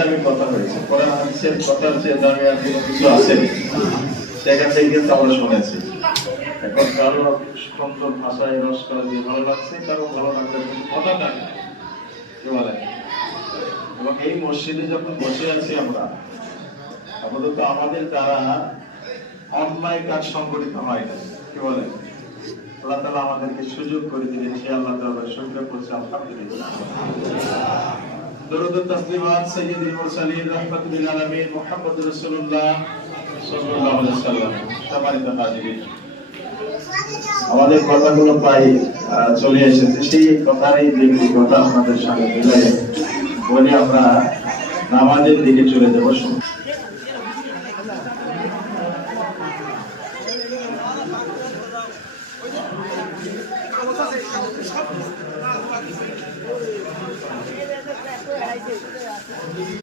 দামি কথা হয়েছে, কোরআন হাদিসের কথার চেয়ে দামি আর কোনো কিছু আছে? সেখান থেকে কিন্তু আমরা শুনেছি। এখন কারো সুন্দর ভাষায় রস করা দিয়ে ভালো লাগছে, কারো ভালো লাগছে কথাটা কি বলে। এবং এই মসজিদে যখন বসে আছি আমরা, আপাতত আমাদের দ্বারা অন্যায় কাজ সংগঠিত হয় না, কি বলে। আল্লাহ তাআলা আমাদেরকে সুযোগ করে দিলেন, সে আল্লাহ তাআলার শুকর করছি আলহামদুলিল্লাহ। দরুদ ও তাসলিমাত সাইয়্যিদুল মুরসালিন রাহমাতুল লিল আলামিন মুহাম্মদুর রাসূলুল্লাহ সাল্লাল্লাহু আলাইহি ওয়াসাল্লাম। সম্মানিত হাজিরিন, আমাদের কথাগুলো প্রায় চলে এসেছে, সেই কথারই যে কথা আপনাদের সামনে মিলাই বলে আমরা নামাজের দিকে চলে যাব।